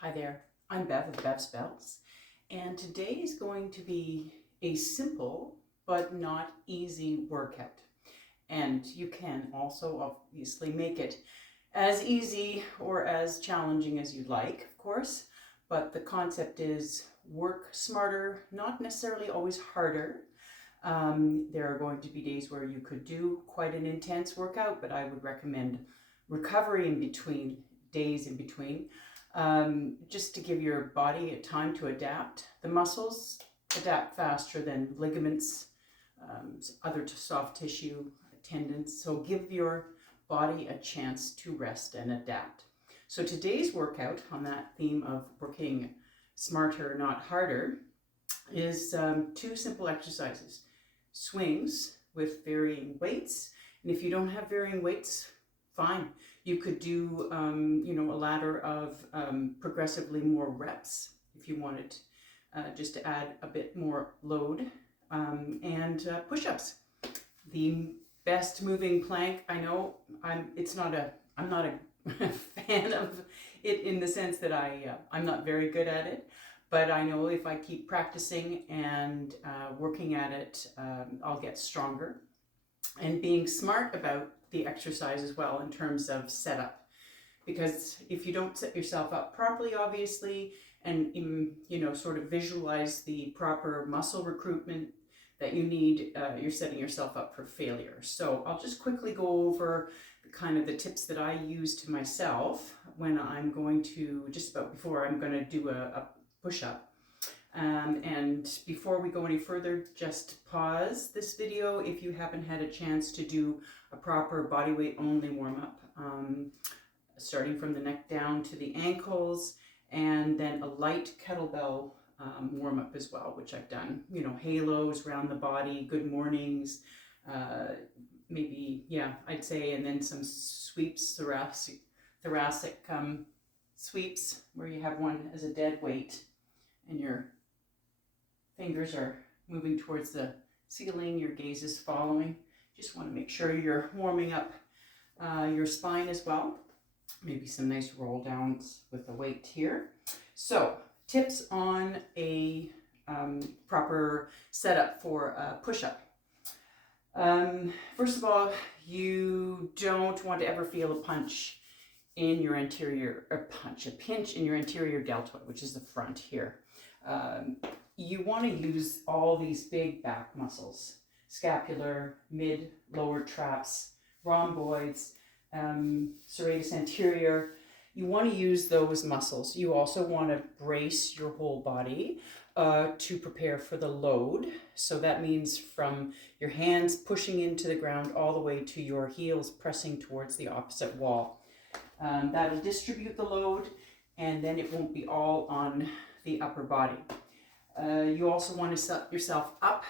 Hi there, I'm Bev of Bev's Bells, and today is going to be a simple but not easy workout. And you can also obviously make it as easy or as challenging as you'd like, of course, but the concept is work smarter, not necessarily always harder. There are going to be days where you could do quite an intense workout, but I would recommend recovery in between, days in between, just to give your body a time to adapt. The muscles adapt faster than ligaments, other soft tissue, tendons. So give your body a chance to rest and adapt. So today's workout, on that theme of working smarter, not harder, is two simple exercises. Swings with varying weights. And if you don't have varying weights, fine. You could do, a ladder of progressively more reps if you wanted, just to add a bit more load, and push-ups. The best moving plank, I know, I'm not a fan of it in the sense that I'm not very good at it, but I know if I keep practicing and working at it, I'll get stronger. And being smart about the exercise as well in terms of setup, because if you don't set yourself up properly, obviously, and sort of visualize the proper muscle recruitment that you need, you're setting yourself up for failure. So I'll just quickly go over kind of the tips that I use to myself when I'm going to, just about before I'm going to do a push-up. And before we go any further, just pause this video if you haven't had a chance to do a proper body weight only warm-up, starting from the neck down to the ankles, and then a light kettlebell warm-up as well, which I've done, halos around the body, good mornings, maybe, I'd say, and then some sweeps, thoracic sweeps, where you have one as a dead weight and your fingers are moving towards the ceiling, your gaze is following. Just want to make sure you're warming up your spine as well. Maybe some nice roll downs with the weight here. So, tips on a proper setup for a push-up. First of all, you don't want to ever feel a pinch in your anterior deltoid, which is the front here. You want to use all these big back muscles: scapular, mid, lower traps, rhomboids, serratus anterior. You want to use those muscles. You also want to brace your whole body to prepare for the load. So that means from your hands pushing into the ground all the way to your heels pressing towards the opposite wall. That'll distribute the load, and then it won't be all on the upper body. You also want to set yourself up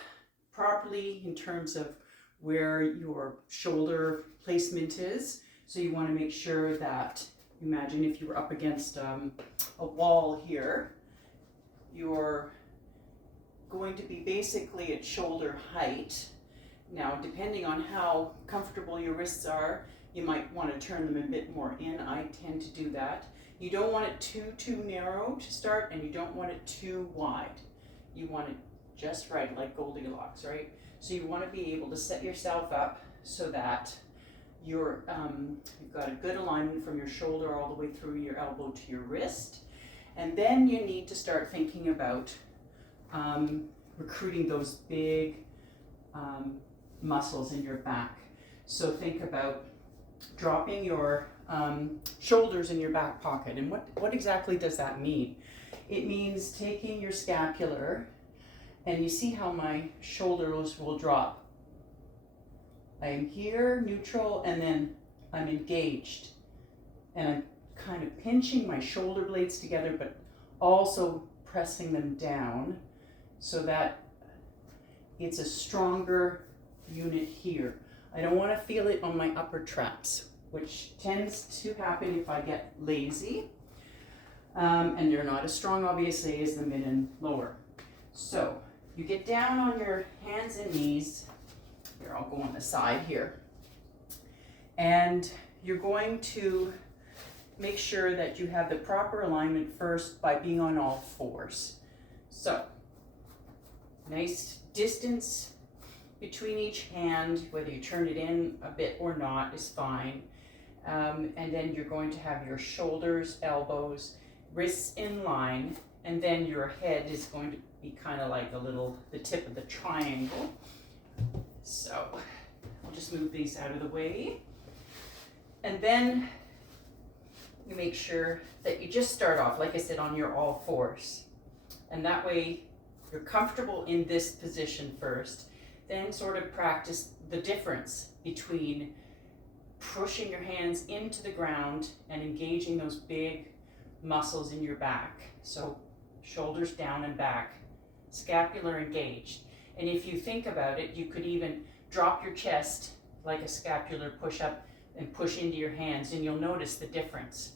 properly in terms of where your shoulder placement is. So you want to make sure that, imagine if you were up against a wall here, you're going to be basically at shoulder height. Now, depending on how comfortable your wrists are, you might want to turn them a bit more in. I tend to do that. You don't want it too narrow to start, and you don't want it too wide. You want it just right, like Goldilocks, right? So you want to be able to set yourself up so that you've got a good alignment from your shoulder all the way through your elbow to your wrist. And then you need to start thinking about recruiting those big muscles in your back. So think about dropping your shoulders in your back pocket. And what exactly does that mean? It means taking your scapular, and you see how my shoulders will drop. I'm here, neutral, and then I'm engaged. And I'm kind of pinching my shoulder blades together, but also pressing them down so that it's a stronger unit here. I don't want to feel it on my upper traps, which tends to happen if I get lazy. And they're not as strong, obviously, as the mid and lower. So you get down on your hands and knees. Here, I'll go on the side here. And you're going to make sure that you have the proper alignment first by being on all fours. So, nice distance between each hand, whether you turn it in a bit or not is fine. And then you're going to have your shoulders, elbows, wrists in line, and then your head is going to be kind of like the tip of the triangle. So I'll just move these out of the way. And then you make sure that you just start off, like I said, on your all fours. And that way you're comfortable in this position first, then sort of practice the difference between pushing your hands into the ground and engaging those big muscles in your back. So shoulders down and back, scapular engaged. And if you think about it, you could even drop your chest like a scapular push-up and push into your hands, and you'll notice the difference.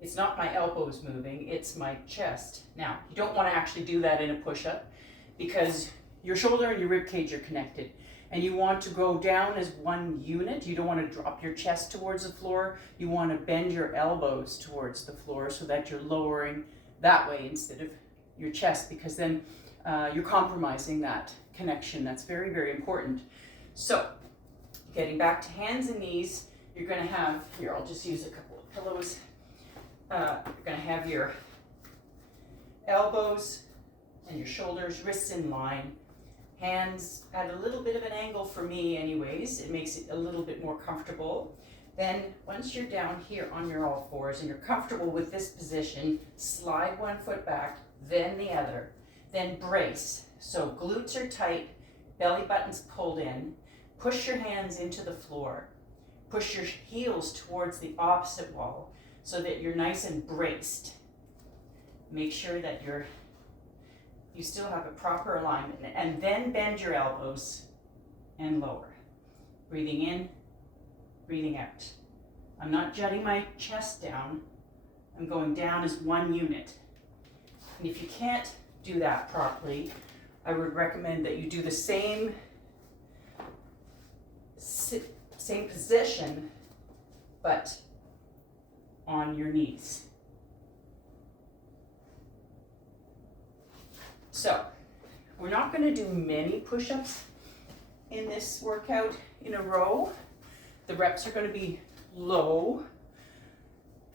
It's not my elbows moving, it's my chest. Now, you don't want to actually do that in a push-up because your shoulder and your rib cage are connected, and you want to go down as one unit. You don't want to drop your chest towards the floor. You want to bend your elbows towards the floor so that you're lowering that way instead of your chest, because then you're compromising that connection. That's very, very important. So, getting back to hands and knees, you're going to have, here, I'll just use a couple of pillows. You're going to have your elbows and your shoulders, wrists in line, hands at a little bit of an angle for me anyways. It makes it a little bit more comfortable. Then once you're down here on your all fours and you're comfortable with this position, slide one foot back, then the other, then brace. So glutes are tight, belly button's pulled in, push your hands into the floor, push your heels towards the opposite wall so that you're nice and braced. Make sure that you still have a proper alignment, and then bend your elbows and lower. Breathing in, breathing out. I'm not jutting my chest down, I'm going down as one unit. And if you can't do that properly, I would recommend that you do the same position, but on your knees. So, we're not going to do many push-ups in this workout in a row. The reps are going to be low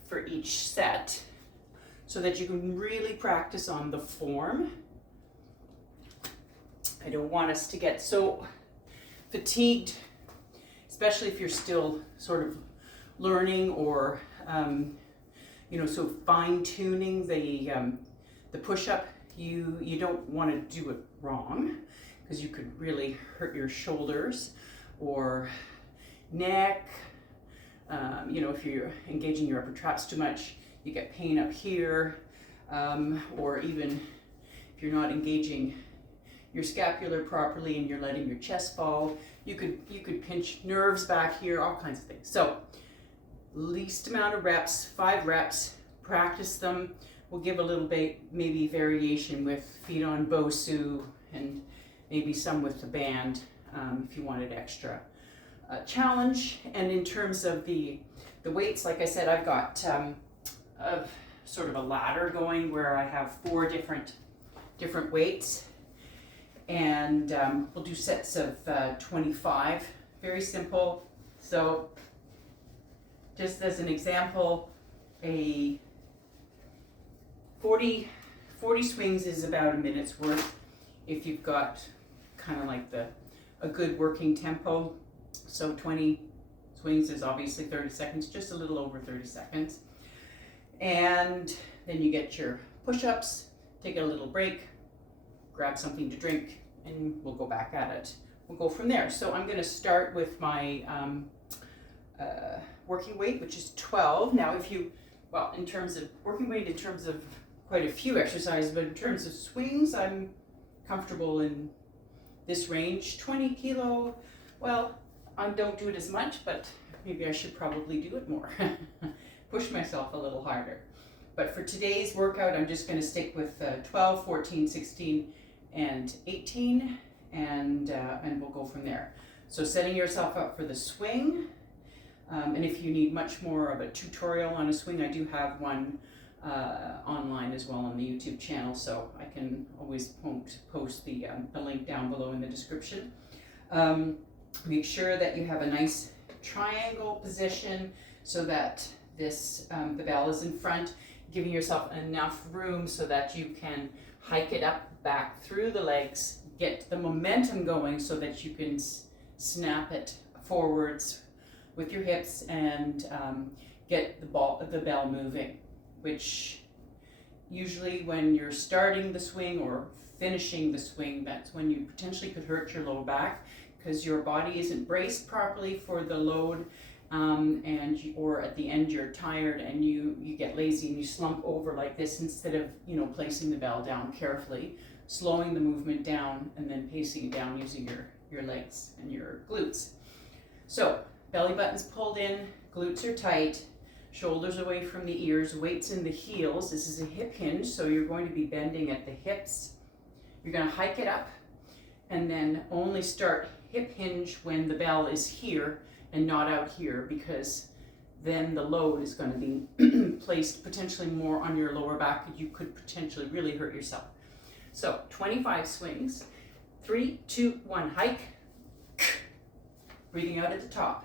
for each set so that you can really practice on the form. I don't want us to get so fatigued, especially if you're still sort of learning or so fine-tuning the push-up. You don't want to do it wrong because you could really hurt your shoulders or neck. If you're engaging your upper traps too much, you get pain up here, or even if you're not engaging your scapular properly and you're letting your chest fall, you could pinch nerves back here, all kinds of things. So least amount of reps, 5 reps, practice them. We'll give a little bit, maybe variation with feet on Bosu and maybe some with the band if you wanted extra challenge. And in terms of the weights, like I said, I've got sort of a ladder going where I have 4 different weights, and we'll do sets of 25. Very simple. So just as an example, a 40 swings is about a minute's worth if you've got kind of like a good working tempo. So 20 swings is obviously 30 seconds, just a little over 30 seconds. And then you get your push-ups, take a little break, grab something to drink, and we'll go back at it. We'll go from there. So I'm going to start with my working weight, which is 12. Now in terms of working weight, in terms of quite a few exercises, but in terms of swings, I'm comfortable in this range. 20 kilo, well, I don't do it as much, but maybe I should probably do it more. Push myself a little harder. But for today's workout, I'm just going to stick with 12, 14, 16, and 18, and we'll go from there. So setting yourself up for the swing, And if you need much more of a tutorial on a swing, I do have one online as well on the YouTube channel, so I can always post the link down below in the description. Make sure that you have a nice triangle position so that the bell is in front, giving yourself enough room so that you can hike it up, back through the legs, get the momentum going so that you can snap it forwards with your hips and get the bell moving, which usually when you're starting the swing or finishing the swing, that's when you potentially could hurt your low back because your body isn't braced properly for the load, or at the end you're tired and you get lazy and you slump over like this instead of placing the bell down carefully, slowing the movement down and then pacing it down using your legs and your glutes. So belly button's pulled in, glutes are tight, shoulders away from the ears, weights in the heels. This is a hip hinge, so you're going to be bending at the hips. You're going to hike it up and then only start hip hinge when the bell is here and not out here, because then the load is going to be placed potentially more on your lower back. You could potentially really hurt yourself. So 25 swings, 3, 2, 1, hike, breathing out at the top.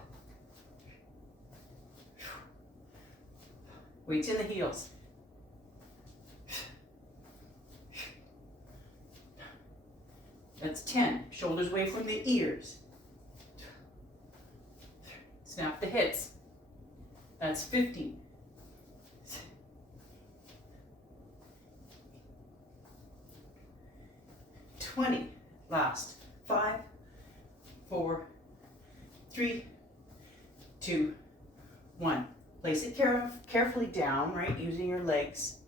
Weights in the heels. That's 10. Shoulders away from the ears. Snap the hips. That's 15. 20. Last. 5, 4, 3, 2, 1. Place it carefully down, right, using your legs,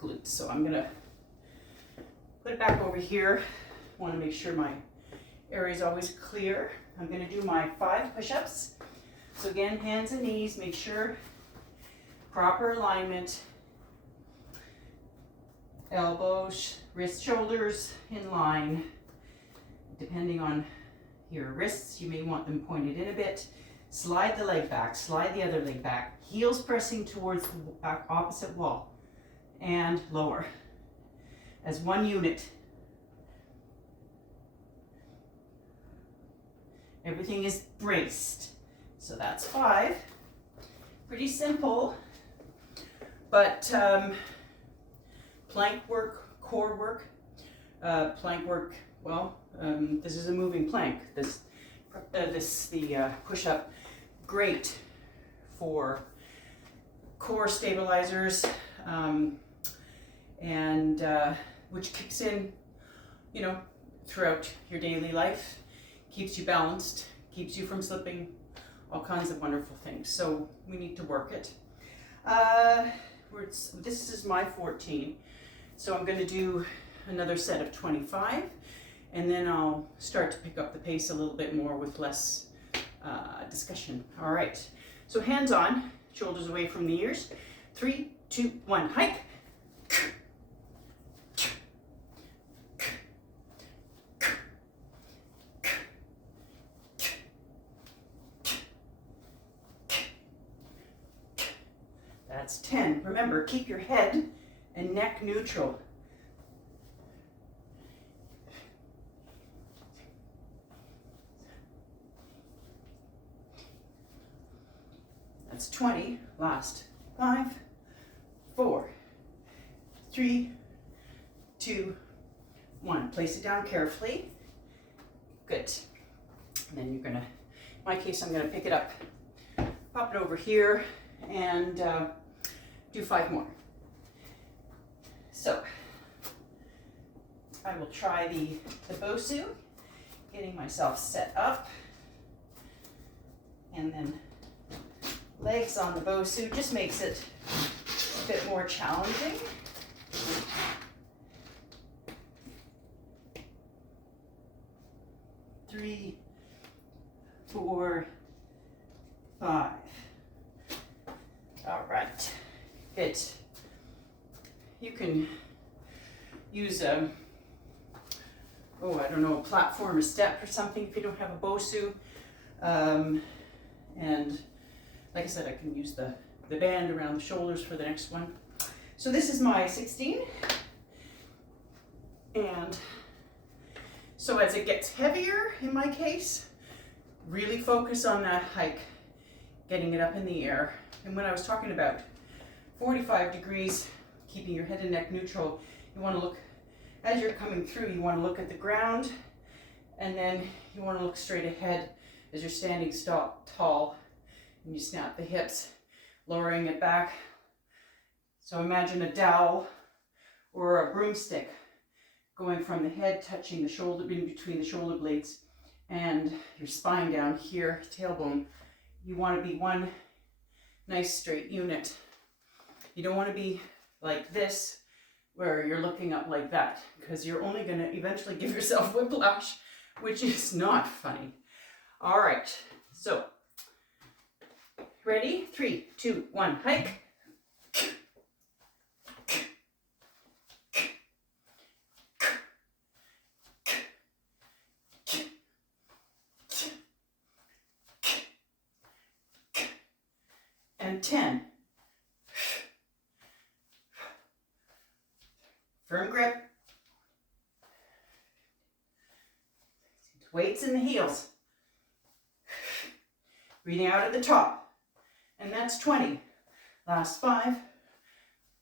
glutes. So I'm going to put it back over here. I want to make sure my area is always clear. I'm going to do my 5 push-ups. So again, hands and knees, make sure proper alignment. Elbows, wrists, shoulders in line. Depending on your wrists, you may want them pointed in a bit. Slide the leg back, slide the other leg back. Heels pressing towards the opposite wall and lower as one unit. Everything is braced. So that's 5. Pretty simple, but plank work, core work, plank work, well, this is a moving plank. The push-up, great for core stabilizers, and which kicks in, throughout your daily life, keeps you balanced, keeps you from slipping, all kinds of wonderful things. So we need to work it. This is my 14, so I'm going to do another set of 25, and then I'll start to pick up the pace a little bit more with less discussion. All right, so hands on, shoulders away from the ears. 3, 2, 1, hike. That's 10. Remember, keep your head and neck neutral. That's 20. Last. 5, 4, 3, 2, 1. Place it down carefully. Good. And then you're gonna, in my case, I'm gonna pick it up, pop it over here, and do 5 more. So I will try the Bosu, getting myself set up, and then legs on the Bosu just makes it a bit more challenging. Three, 4, 5. All right, good. You can use a platform or step or something if you don't have a Bosu. And like I said, I can use the band around the shoulders for the next one. So this is my 16. And so as it gets heavier, in my case, really focus on that hike, getting it up in the air. And when I was talking about 45 degrees, keeping your head and neck neutral, you want to look, as you're coming through, you want to look at the ground, and then you want to look straight ahead as you're standing tall, and you snap the hips, lowering it back. So imagine a dowel or a broomstick going from the head, touching the shoulder, in between the shoulder blades, and your spine down here, tailbone. You want to be one nice straight unit. You don't want to be like this, where you're looking up like that, because you're only going to eventually give yourself whiplash, which is not funny. All right, so ready? 3, 2, 1, hike. And 10. Firm grip. Weights in the heels. Breathing out at the top. And that's 20. Last 5,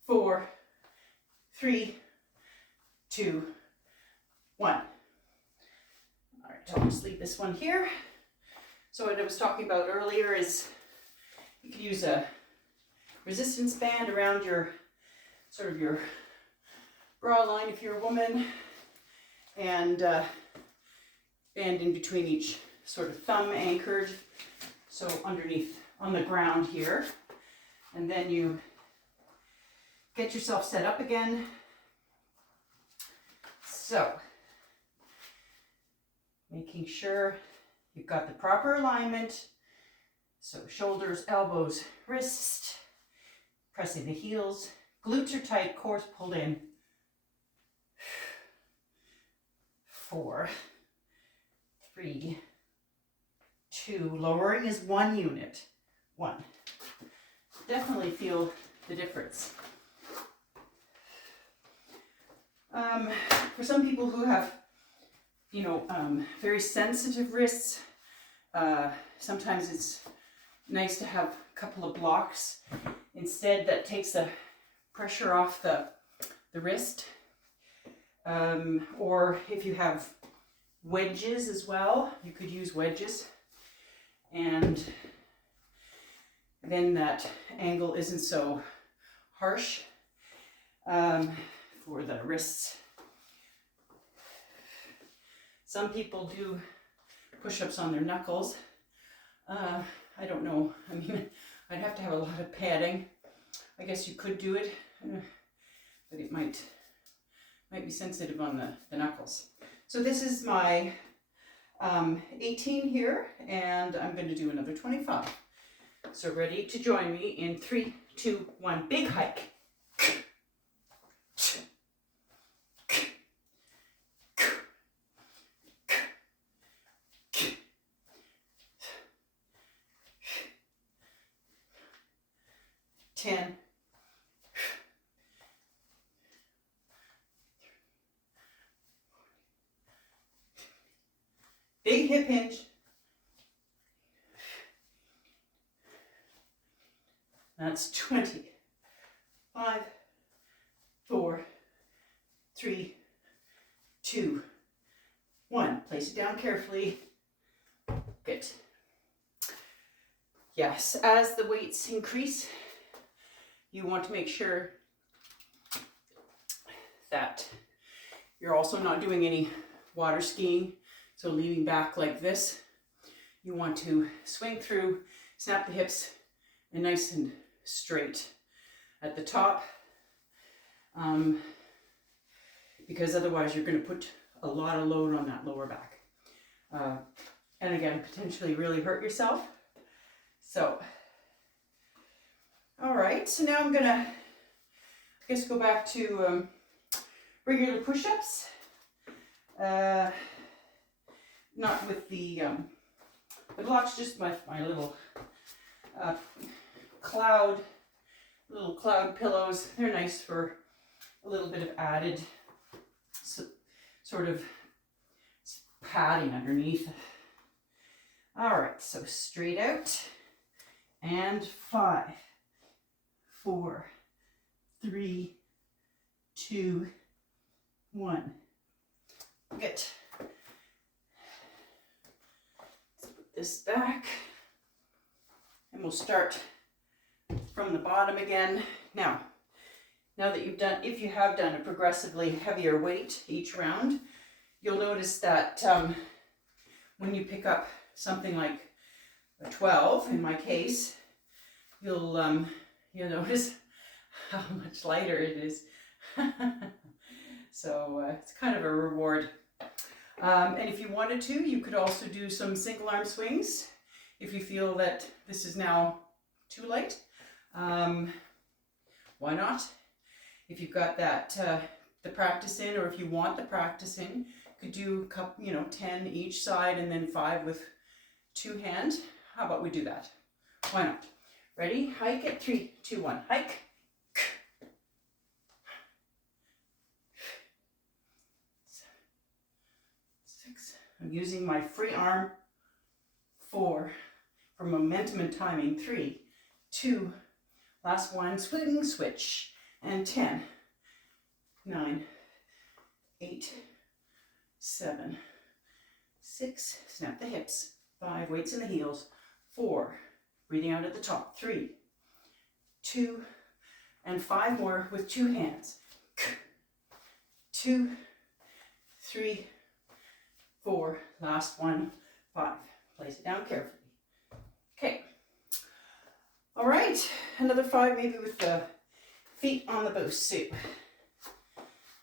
4, 3, 2, 1. All right, I'll just leave this one here. So what I was talking about earlier is you could use a resistance band around your, sort of your bra line if you're a woman, and band in between each, sort of thumb anchored, so underneath on the ground here. And then you get yourself set up again. So, making sure you've got the proper alignment. So shoulders, elbows, wrist, pressing the heels, glutes are tight, core pulled in. 4, 3, 2, lowering is 1 unit. 1. Definitely feel the difference. For some people who have, very sensitive wrists, sometimes it's nice to have a couple of blocks instead that takes the pressure off the wrist. Or if you have wedges as well, you could use wedges, and then that angle isn't so harsh for the wrists. Some people do push-ups on their knuckles. I don't know. I mean, I'd have to have a lot of padding. I guess you could do it, but it might be sensitive on the knuckles. So this is my 18 here, and I'm going to do another 25. So ready to join me in 3, 2, 1, big hike. Ten. Big hip hinge. That's 20. 5, 4, 3, 2, 1. Place it down carefully. Good. Yes, as the weights increase, you want to make sure that you're also not doing any water skiing. So leaning back like this, you want to swing through, snap the hips, and nice and straight at the top, because otherwise you're going to put a lot of load on that lower back. And again, potentially really hurt yourself. So, all right, so now I'm going to, go back to regular push-ups. Not with the blocks, just my little little cloud pillows. They're nice for a little bit of added sort of padding underneath. All right, so straight out and 5, 4, 3, 2, 1. Good. Let's put this back and we'll start from the bottom again. Now that you've done, if you have done a progressively heavier weight each round, you'll notice that when you pick up something like a 12, in my case, you'll notice how much lighter it is. So it's kind of a reward. And if you wanted to, you could also do some single arm swings if you feel that this is now too light. Why not? If you've got that the practice in, or if you want the practice in, you could do 10 each side and then 5 with 2 hands. How about we do that? Why not? Ready? Hike at 3, 2, 1. Hike. 6. I'm using my free arm. 4 for momentum and timing. 3, 2. Last one. Swing, switch. And 10, 9, 8, 7, 6. Snap the hips. 5. Weights in the heels. 4. Breathing out at the top. 3, 2, and 5 more with 2 hands. 2, 3, 4. Last one. 5. Place it down carefully. Okay. All right. Another 5 maybe with the feet on the bow soup.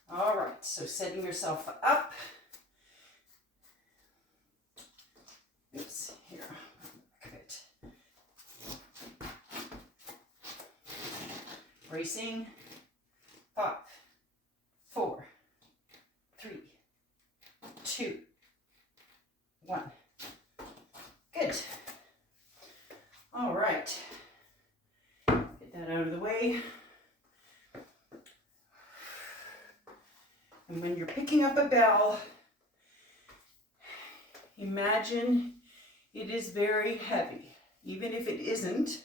All right. So setting yourself up. Oops. Here. Good. Bracing. 5, 4, 3, 2, 1. Good. All right. Get that out of the way. And when you're picking up a bell, imagine it is very heavy. Even if it isn't,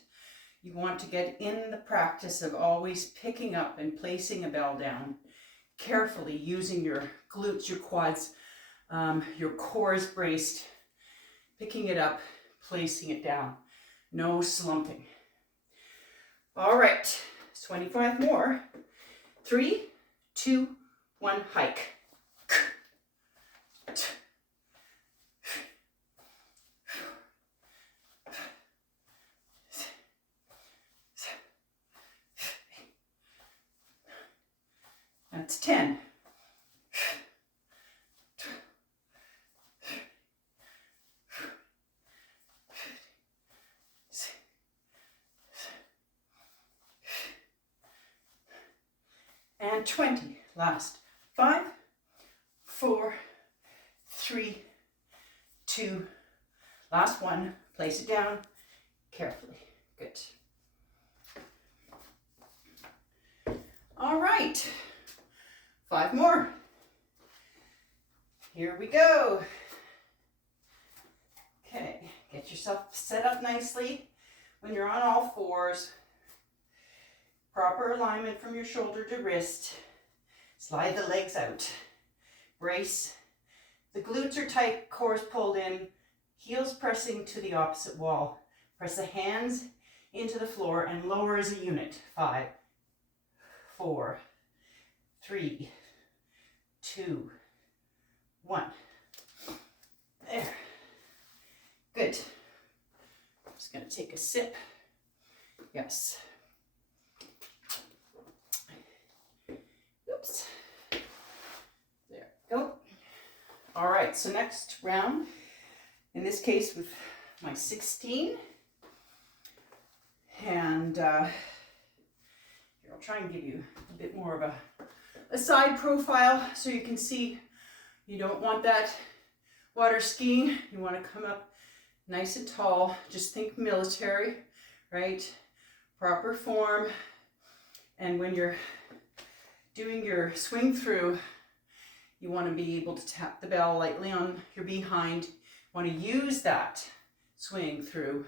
you want to get in the practice of always picking up and placing a bell down carefully, using your glutes, your quads, your core is braced, picking it up, placing it down. No slumping. All right, 25 more. 3, 2, 1, hike. That's 10. And 20. Last. 5, 4, 3, 2. Last one. Place it down carefully. Good. All right. 5 more. Here we go. Okay. Get yourself set up nicely. When you're on all fours, proper alignment from your shoulder to wrist. Slide the legs out. Brace. The glutes are tight, core is pulled in, heels pressing to the opposite wall. Press the hands into the floor and lower as a unit. 5, 4, 3, 2, 1. There. Good. I'm just going to take a sip. Yes. Oops. There we go. All right, so next round, in this case with my 16. And here, I'll try and give you a bit more of a side profile so you can see you don't want that water skiing. You want to come up nice and tall. Just think military. right? Proper form. And when you're doing your swing through, you want to be able to tap the bell lightly on your behind. You want to use that swing through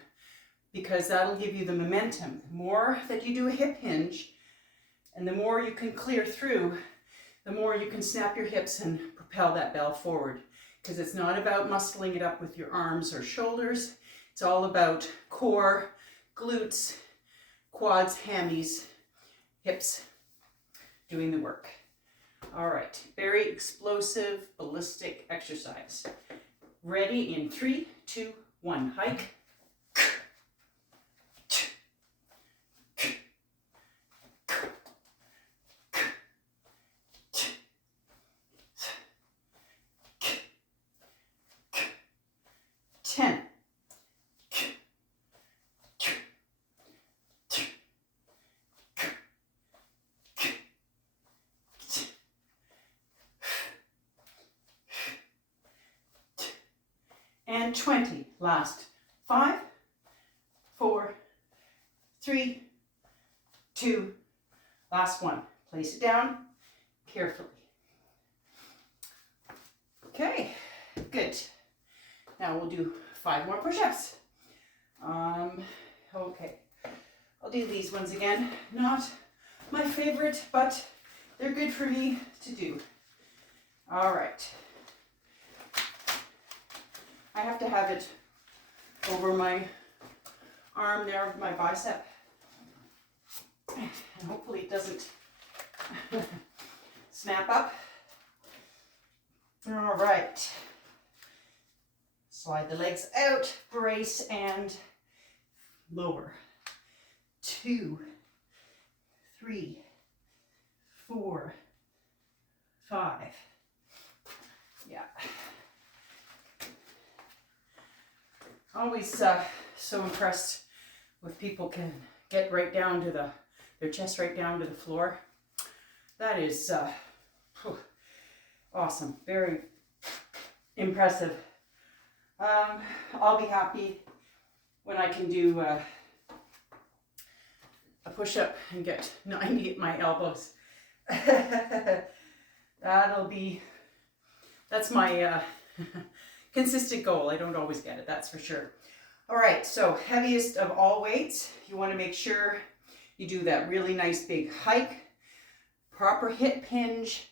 because that'll give you the momentum. The more that you do a hip hinge and the more you can clear through, the more you can snap your hips and propel that bell forward. Because it's not about muscling it up with your arms or shoulders. It's all about core, glutes, quads, hammies, hips, doing the work. All right, very explosive, ballistic exercise. Ready in 3, 2, 1, hike. 10. And 20. Last. 5, 4, 3, 2, last one. Place it down carefully. Okay, good. Now we'll do 5 more push-ups. Okay, I'll do these ones again. Not my favorite, but they're good for me to do. All right. I have to have it over my arm there, my bicep. And hopefully it doesn't snap up. All right. Slide the legs out, brace, and lower. 2, 3, 4, 5. Yeah. Always so impressed with people can get right down to their chest right down to the floor. That is awesome. Very impressive. I'll be happy when I can do a push-up and get 90 at my elbows. That's my consistent goal. I don't always get it, that's for sure. All right, so heaviest of all weights, you want to make sure you do that really nice big hike, proper hip hinge,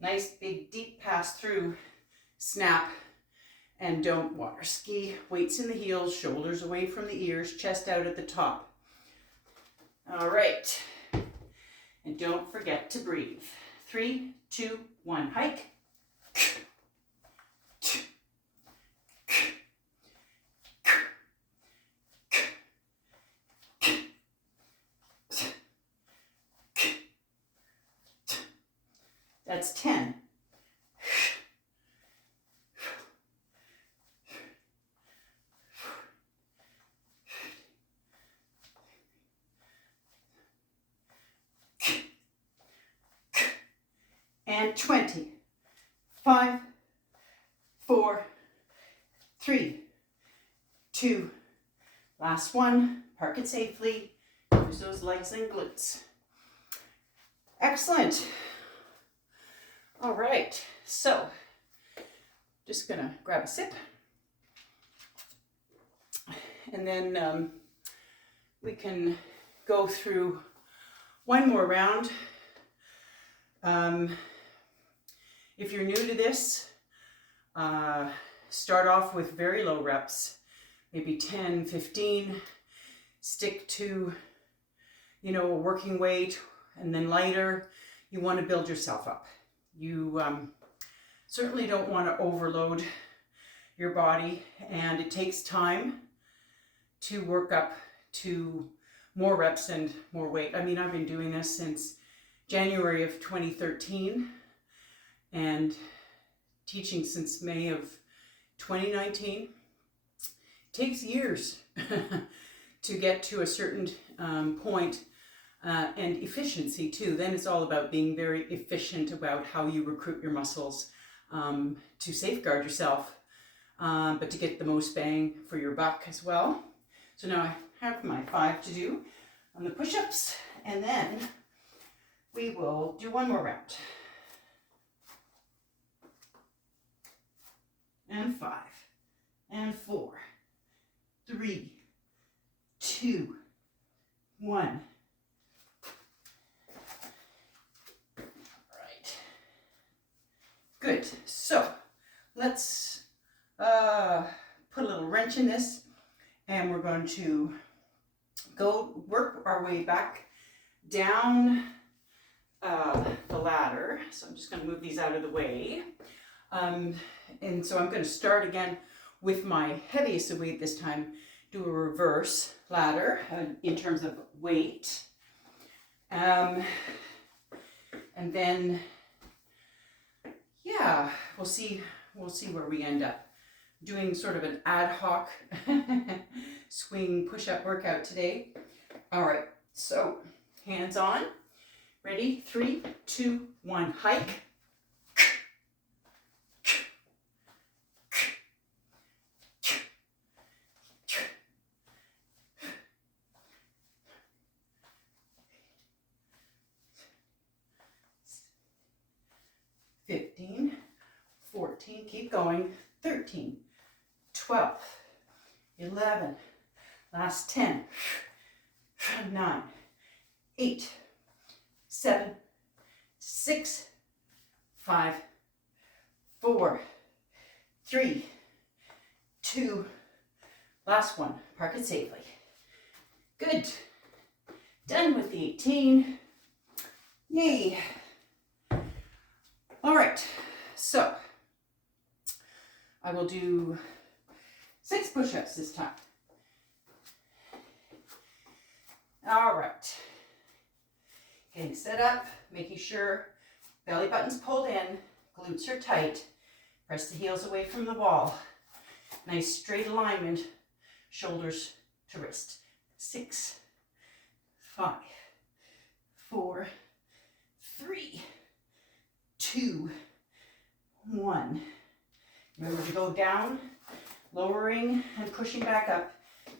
nice big deep pass through, snap, and don't water ski. Weights in the heels, shoulders away from the ears, chest out at the top. All right, and don't forget to breathe. 3, 2, 1, hike. That's 10. And 20. 5, 4, 3, 2, last one. Park it safely. Use those legs and glutes. Excellent. All right, so just gonna grab a sip, and then we can go through one more round. If you're new to this, start off with very low reps, maybe 10, 15, stick to, a working weight, and then lighter. You want to build yourself up. You certainly don't want to overload your body, and it takes time to work up to more reps and more weight. I mean, I've been doing this since January of 2013 and teaching since May of 2019. It takes years to get to a certain point. And efficiency too. Then it's all about being very efficient about how you recruit your muscles to safeguard yourself, but to get the most bang for your buck as well. So now I have my 5 to do on the push-ups, and then we will do one more round. And 5, and 4, 3, 2, 1. All right. Good. So let's put a little wrench in this, and we're going to go work our way back down the ladder. So I'm just going to move these out of the way. And so I'm going to start again with my heaviest weight this time, do a reverse ladder in terms of weight. And then, yeah, we'll see where we end up. Doing sort of an ad hoc swing push-up workout today. All right, so hands on. Ready? 3, 2, 1, hike. 15, 14, keep going, 13, 12, 11, last 10, 9, 8, 7, 6, 5, 4, 3, 2, last one, park it safely. Good. Done with the 18. Yay. All right, so I will do 6 push-ups this time. All right. Getting set up, making sure belly button's pulled in, glutes are tight, press the heels away from the wall. Nice straight alignment, shoulders to wrist. 6, 5, 4, 3, 2, 1. Remember to go down, lowering and pushing back up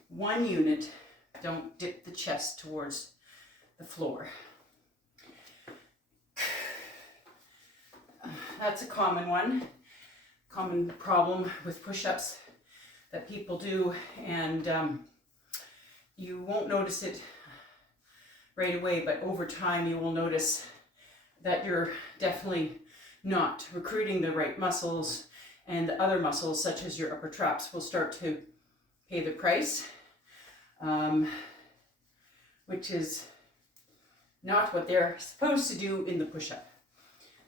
1 unit. Don't dip the chest towards the floor. That's a common one, common problem with push-ups that people do, and you won't notice it right away, but over time you will notice that you're definitely not recruiting the right muscles, and the other muscles such as your upper traps will start to pay the price, which is not what they're supposed to do in the push-up.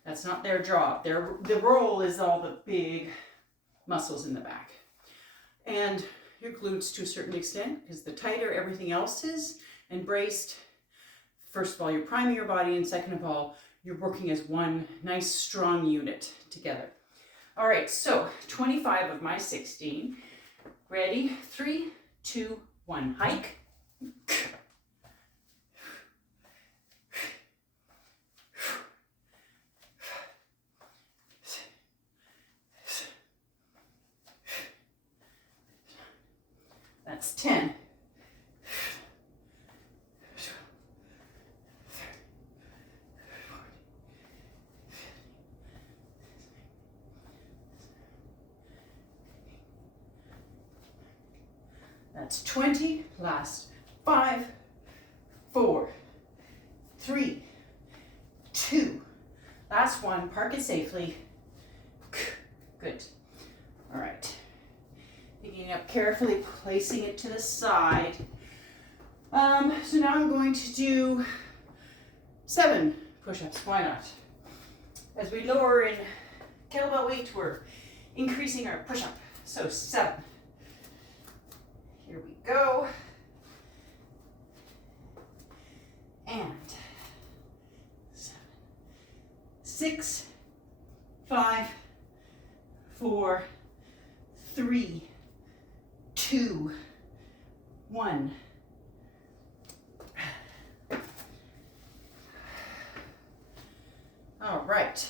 That's not their job. The role is all the big muscles in the back. And your glutes to a certain extent, because the tighter everything else is and braced, first of all, you're priming your body, and second of all, you're working as one nice strong unit together. All right, so 25 of my 16. Ready? 3, 2, 1, hike. That's 10. That's 20. Last 5, 4, 3, 2. Last one. Park it safely. Good. All right. Picking it up carefully, placing it to the side. So now I'm going to do 7 push-ups. Why not? As we lower in kettlebell weight, we're increasing our push-up. So 7. Here we go. And 7. 6, 5, 4, 3, 2, 1. All right.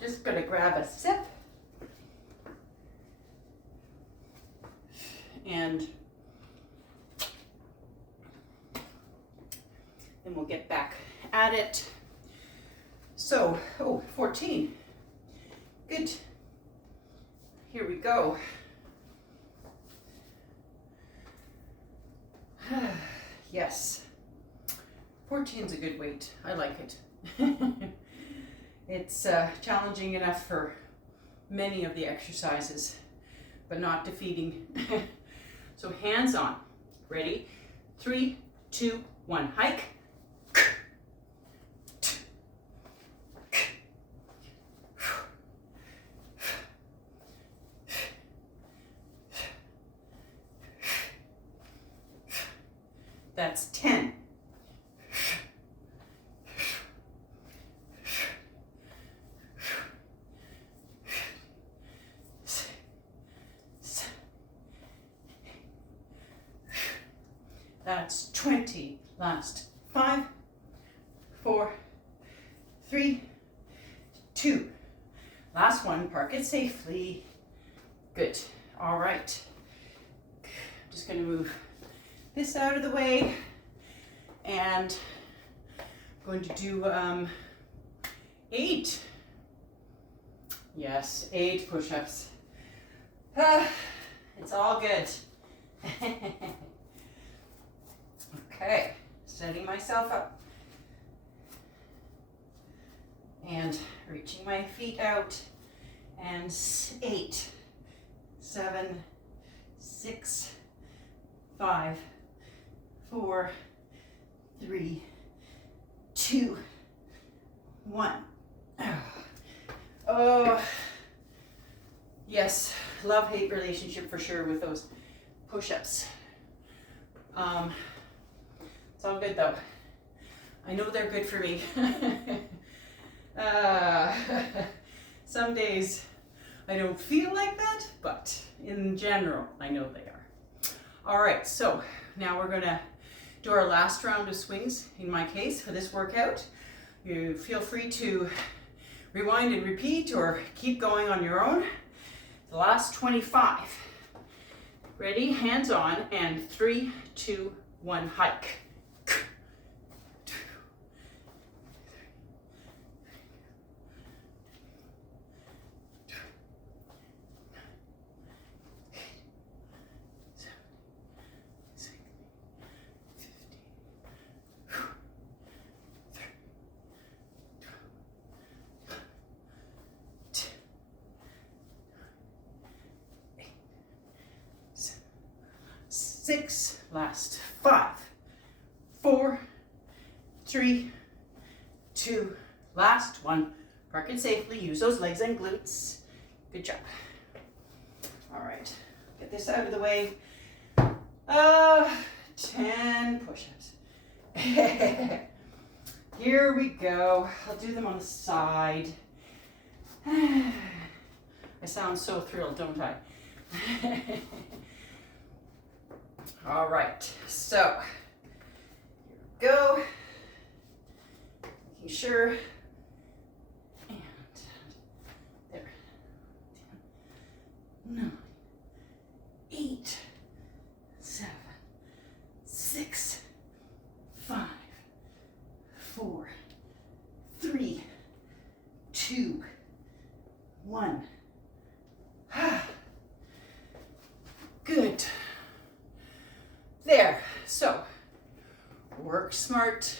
Just gonna grab a sip. And we'll get back at it. So, 14. Good. Here we go. Yes. 14 is a good weight. I like it. It's challenging enough for many of the exercises, but not defeating. So hands on. Ready? 3, 2, 1. Hike. That's 10. That's 20. Last 5, 4, 3, 2. Last one. Park it safely. Good. All right. I'm just going to move this out of the way, and I'm going to do 8. Yes, 8 push-ups. It's all good. Okay, setting myself up and reaching my feet out, and 8, 7, 6, 5, 4, 3, 2, 1. Oh, yes, love-hate relationship for sure with those push-ups. It's all good though. I know they're good for me. Some days I don't feel like that, but in general, I know they are. All right, so now we're gonna do our last round of swings, in my case, for this workout. You feel free to rewind and repeat or keep going on your own. The last 25. Ready? Hands on, and 3, 2, 1, hike. 6, last 5, 4, 3, 2, last 1. Park it safely, use those legs and glutes. Good job. All right, get this out of the way. 10 push-ups. Here we go. I'll do them on the side. I sound so thrilled, don't I? All right, so here we go. Making sure. And there. 10, 9, 8, 7, 6, 5, 4, 3, 2, 1. Good. There. So, work smart,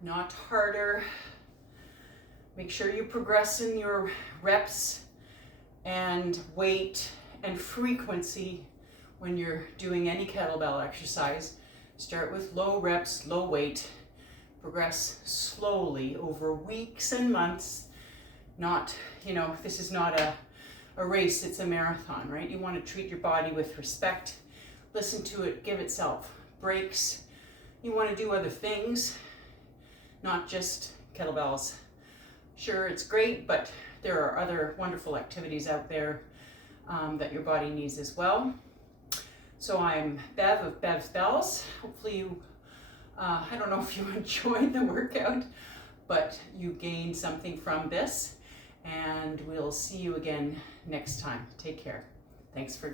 not harder. Make sure you progress in your reps and weight and frequency when you're doing any kettlebell exercise. Start with low reps, low weight. Progress slowly over weeks and months. Not, this is not a race, it's a marathon, right? You want to treat your body with respect. Listen to it, give itself breaks. You want to do other things, not just kettlebells. Sure, it's great, but there are other wonderful activities out there that your body needs as well. So I'm Bev of Bev's Bells. Hopefully you, I don't know if you enjoyed the workout, but you gained something from this, and we'll see you again next time. Take care. Thanks for